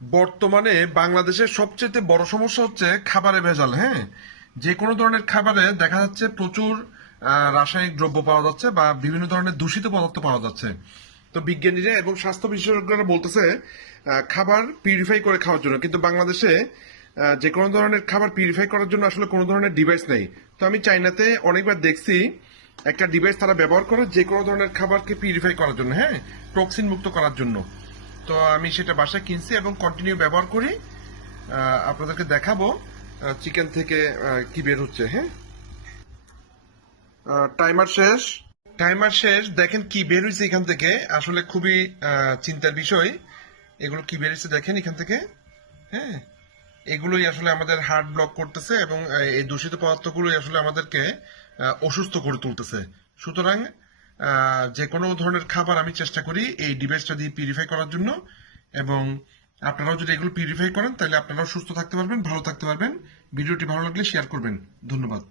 বর্তমানে বাংলাদেশের সবচেয়ে বড় সমস্যা হচ্ছে খাবারে ভেজাল। হ্যাঁ, যে কোনো ধরনের খাবারে দেখা যাচ্ছে প্রচুর রাসায়নিক দ্রব্য পাওয়া যাচ্ছে বা বিভিন্ন ধরনের দূষিত পদার্থ পাওয়া যাচ্ছে। তো বিজ্ঞানীরা এবং স্বাস্থ্য বিশেষজ্ঞরা বলতেছে খাবার পিউরিফাই করে খাওয়ার জন্য, কিন্তু বাংলাদেশে যে কোনো ধরনের খাবার পিউরিফাই করার জন্য আসলে কোনো ধরনের ডিভাইস নেই। তো আমি চাইনাতে অনেকবার দেখছি একটা ডিভাইস তারা ব্যবহার করে যে কোনো ধরনের খাবারকে পিউরিফাই করার জন্য, হ্যাঁ, টক্সিন মুক্ত করার জন্য। তো আমি সেটা বাসায় কিনছি এবং কন্টিনিউ ব্যবহার করি। আপনাদেরকে দেখাবো চিকেন থেকে কি বের হচ্ছে। হ্যাঁ, টাইমার শেষ। টাইমার শেষ, দেখেন কি বের হয়েছে এখান থেকে। আসলে খুবই চিন্তার বিষয়। এগুলো কি বের হয়েছে দেখেন এখান থেকে। হ্যাঁ, এগুলোই আসলে আমাদের হার্ট ব্লক করতেছে এবং এই দূষিত পদার্থগুলোই আসলে আমাদেরকে অসুস্থ করে তুলতেছে। সুতরাং যে কোনো ধরনের খাবার আমি চেষ্টা করি এই ডিভাইসটা দিয়ে পিউরিফাই করার জন্য। এবং আপনারাও যদি এগুলো পিউরিফাই করেন তাহলে আপনারাও সুস্থ থাকতে পারবেন, ভালো থাকতে পারবেন। ভিডিওটি ভালো লাগলে শেয়ার করবেন। ধন্যবাদ।